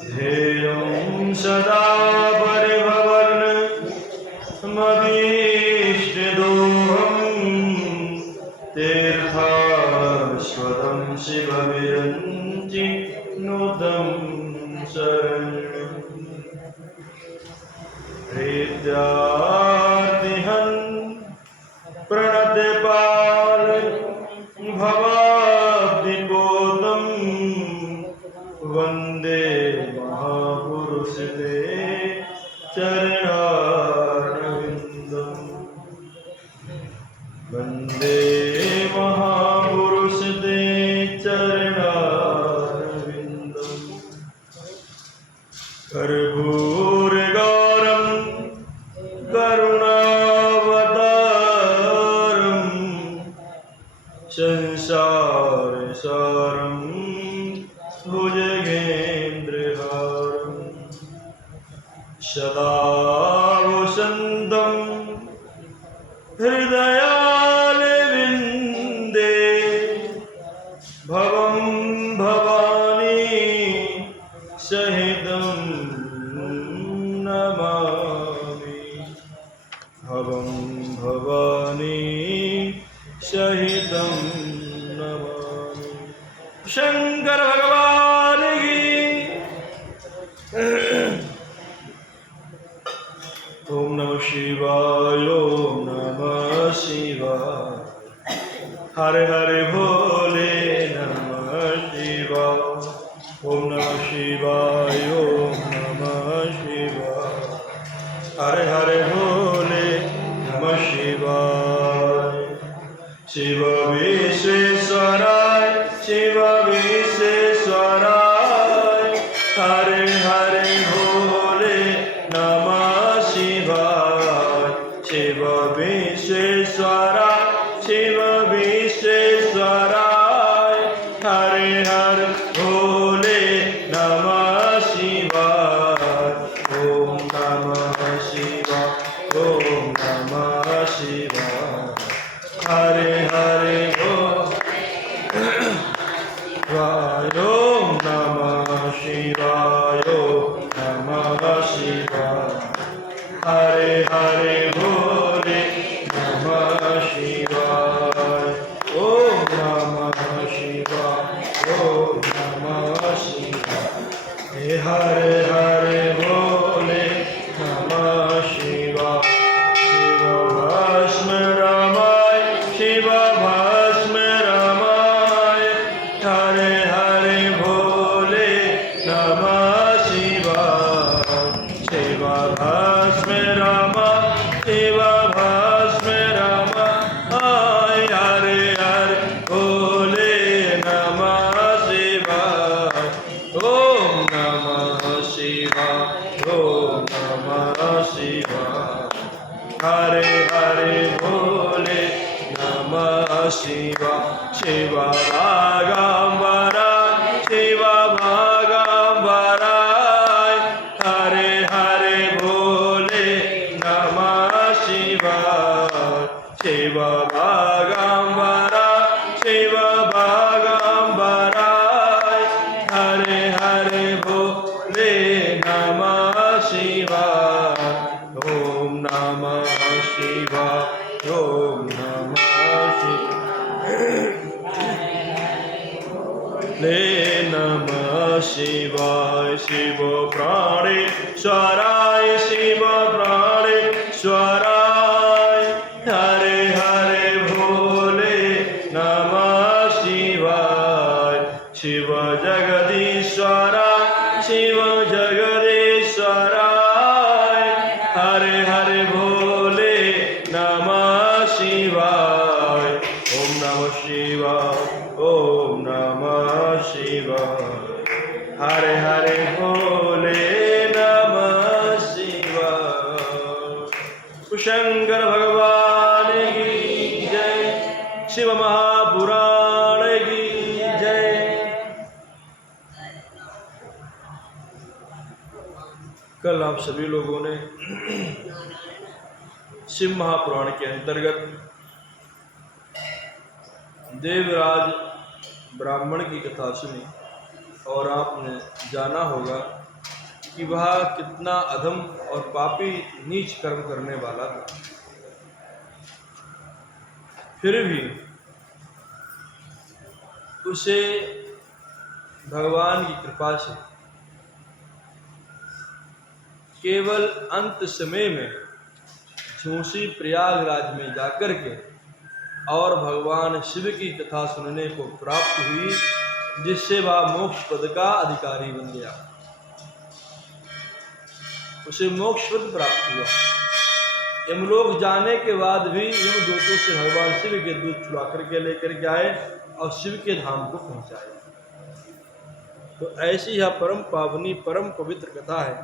ध्येयं सदा परिभवनमभीष्टदोहं तीर्थास्पदं शिवविरञ्चि नुतं शरणं हृद्यार्तिहन् प्रणतपाल भवाब्धिपोतं वन्दे महापुरुष ते चरणारविन्दम् वन्दे महापुरुष ते चरणारविन्दम् कर्पूरगौरं करुणावतारं संसारसारं भुजगेन्द्रहारं सदा वसन्तं हृदयारविन्दे भवं भवानी सहितं नमामि भवं भवानी सहितं नमामि। शंकर भगवान की ओम नमः शिवाय ओम नमः शिवाय हरे हरे भोले नमः शिवाय ओम नमः शिवाय ओम नमः शिवाय हरे हरे भोले नमः शिवाय। शिव विश्वेश्वराय शिव विश्वेश्वराय हरे हरे भोले नमः शिवाय। शिव विश्वेश्वराय शिव विश्वेश्वराय हरे हरे भोले नमः शिवाय। ओम नमः शिवाय ओम नमः शिवाय हरे हरे ओम नमः शिवाय ओम नमः शिवाय हरे हरे भोले नमः शिवाय। ओम नमः शिवाय ओम नमः शिवाय हरे हरे भोले नमः शिवाय। शिव भस्म रमाय शिव भस्म रमाय हरे हरे भोले नमः शिवाय। शिव भस्म रमाय शिव भस्म रमाय हरे हरे भोले नमः शिवाय। ओम नमः शिवाय ओम नमः शिवाय हरे हरे भोले नमः शिवाय। शिव भागंबराय शिव भागंबराय हरे हरे भोले नमः शिवाय। शिव भागंबराय शिव भागंबराय हरे हरे भोले नमः शिवाय। ओम नमः शिवाय ओम नमः शिवाय नमः शिवाय। शिव प्राणेश्वराय शिव प्राणेश्वराय हरे हरे भोले नमः शिवाय। शिव जगदीश्वराय शिव जगदीश्वराय हरे हरे भोले नमः शिवाय। ओम नमः शिवाय ओम नमः शिवाय हरे हरे भोले नमः शिवाय। शंकर भगवान की जय। शिव महापुराण की जय। कल आप सभी लोगों ने शिव महापुराण के अंतर्गत देवराज ब्राह्मण की कथा सुनी और आपने जाना होगा कि वह कितना अधम और पापी नीच कर्म करने वाला था। फिर भी उसे भगवान की कृपा से केवल अंत समय में झूसी प्रयागराज में जाकर के और भगवान शिव की कथा सुनने को प्राप्त हुई, जिससे वह मोक्ष पद का अधिकारी बन गया। उसे मोक्ष पद प्राप्त हुआ। यमलोक जाने के बाद भी यमदूतों से भगवान शिव के दूत छुड़ा करके लेकर के आए और शिव के धाम को पहुंचाए। तो ऐसी यह परम पावनी परम पवित्र कथा है,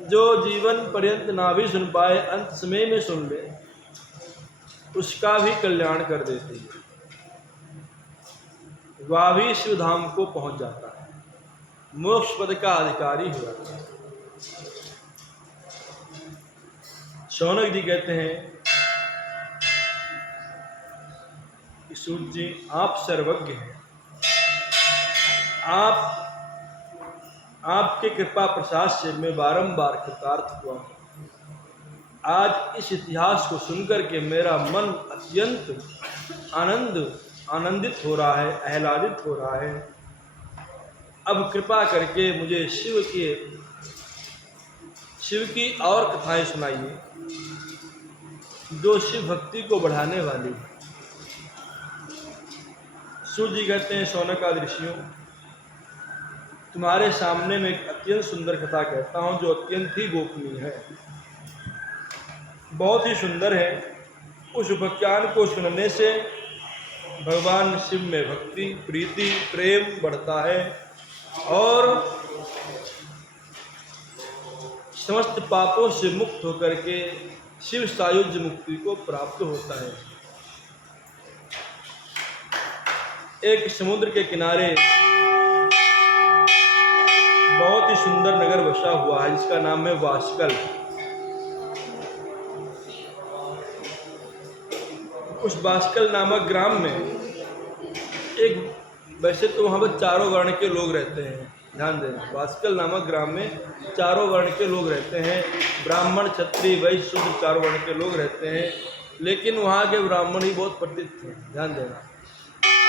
जो जीवन पर्यंत ना भी सुन पाए, अंत समय में सुन ले, उसका भी कल्याण कर देती है। वह भी शिव धाम को पहुंच जाता है, मोक्ष पद का अधिकारी हो जाता है। शौनक जी कहते हैं कि सूत जी, आप सर्वज्ञ हैं, आपके कृपा प्रसाद से मैं बारंबार कृतार्थ हुआ हूँ। आज इस इतिहास को सुनकर के मेरा मन अत्यंत आनंदित हो रहा है, आह्लादित हो रहा है। अब कृपा करके मुझे शिव की और कथाएं सुनाइए, जो शिव भक्ति को बढ़ाने वाली है। सूत जी कहते हैं, शौनकादि ऋषियों, तुम्हारे सामने में एक अत्यंत सुंदर कथा कहता हूँ, जो अत्यंत ही गोपनीय है, बहुत ही सुंदर है। उस उपाख्यान को सुनने से भगवान शिव में भक्ति, प्रीति, प्रेम बढ़ता है और समस्त पापों से मुक्त होकर के शिव सायुज्य मुक्ति को प्राप्त होता है। एक समुद्र के किनारे बहुत ही सुंदर नगर बसा हुआ है, जिसका नाम है वास्कल। उस वास्कल नामक ग्राम में एक, वैसे तो वहाँ पर चारों वर्ण के लोग रहते हैं, ध्यान देना, वास्कल नामक ग्राम में चारों वर्ण के लोग रहते हैं, ब्राह्मण, क्षत्रिय, वैश्य, शूद्र, चारों वर्ण के लोग रहते हैं। लेकिन वहाँ के ब्राह्मण ही बहुत पतित थे, ध्यान देना।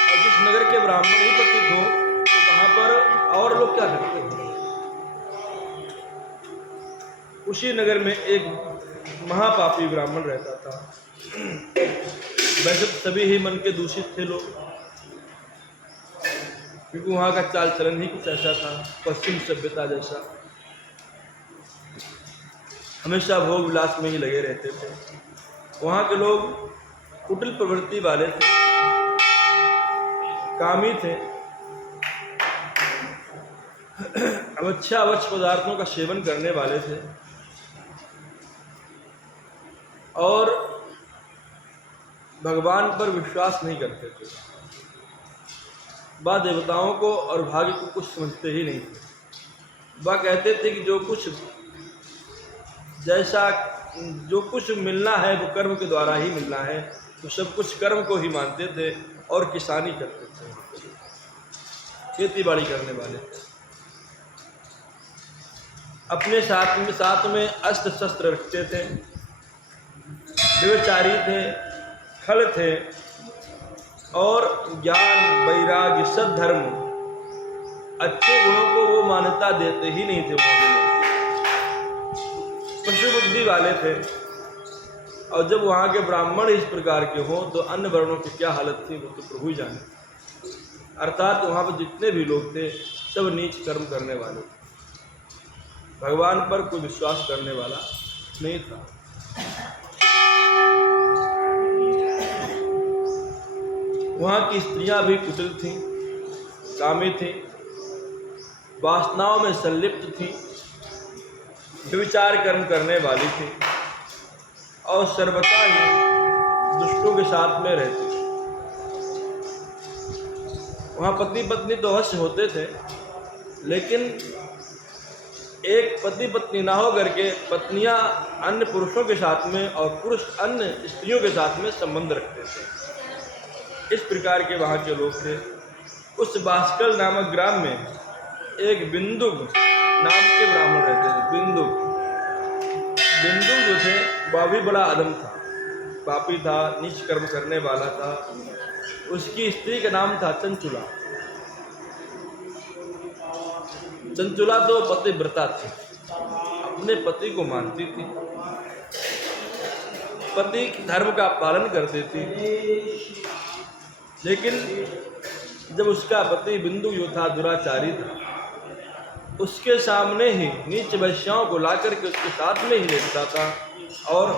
और जिस नगर के ब्राह्मण ही पतित हो, तो वहाँ पर और लोग क्या करते हैं। उसी नगर में एक महापापी ब्राह्मण रहता था। वैसे सभी ही मन के दूषित थे लोग, क्योंकि वहाँ का चाल चलन ही कुछ ऐसा था, पश्चिम सभ्यता जैसा, हमेशा भोग विलास में ही लगे रहते थे। वहाँ के लोग कुटिल प्रवृत्ति वाले थे, कामी थे, अवच्छ पदार्थों का सेवन करने वाले थे और भगवान पर विश्वास नहीं करते थे। वह देवताओं को और भाग्य को कुछ समझते ही नहीं थे। वह कहते थे कि जो कुछ मिलना है वो कर्म के द्वारा ही मिलना है, तो सब कुछ कर्म को ही मानते थे और किसानी करते थे, खेती बाड़ी करने वाले थे। अपने साथ में अस्त्र शस्त्र रखते थे, व्यभिचारी थे, खल थे और ज्ञान, वैराग्य, सद्धर्म, अच्छे गुणों को वो मान्यता देते ही नहीं थे। पशु बुद्धि वाले थे। और जब वहाँ के ब्राह्मण इस प्रकार के हों तो अन्य वर्णों की क्या हालत थी वो तो प्रभु ही जाने। अर्थात वहाँ पर जितने भी लोग थे सब नीच कर्म करने वाले, भगवान पर कोई विश्वास करने वाला नहीं था। वहाँ की स्त्रियां भी कुटिल थीं, कामी थीं, वासनाओं में संलिप्त थीं, व्यभिचार कर्म करने वाली थीं और सर्वथा ही दुष्टों के साथ में रहती थी। वहाँ पति पत्नी तो अवश्य होते थे, लेकिन एक पति पत्नी ना हो करके पत्नियां अन्य पुरुषों के साथ में और पुरुष अन्य स्त्रियों के साथ में संबंध रखते थे। इस प्रकार के वहाँ के लोग थे। उस बाष्कल नामक ग्राम में एक बिंदु नाम के ब्राह्मण रहते थे। बिंदु जो थे वह भी बड़ा अधम था, पापी था, नीच कर्म करने वाला था। उसकी स्त्री का नाम था चंचुला। चंचुला तो पतिव्रता थी, अपने पति को मानती थी, पति धर्म का पालन करती थी। लेकिन जब उसका पति बिंदु जो था दुराचारी था, उसके सामने ही नीच वैश्याओं को लाकर के उसके साथ में ही लेटता था और